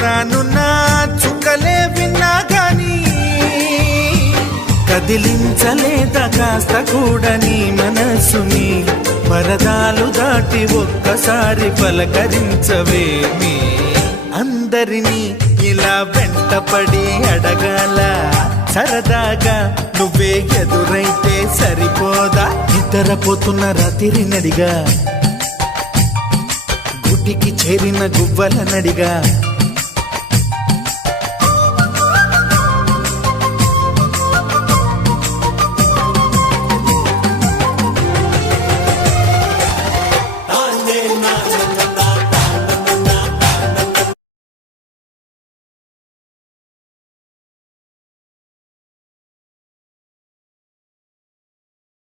రానున్న చుక్కలే విన్నా గాని కదిలించలేదా కాస్త కూడా నీ మనసుని పరదాలు దాటి ఒక్కసారి పలకరించవేమి అందరినీ ఇలా వెంటపడి అడగాల సరదాగా నువ్వే ఎదురైతే సరిపోదా నిద్రపోతున్న రాత్రి నడిగా గుటికి చేరిన గువ్వల నడిగా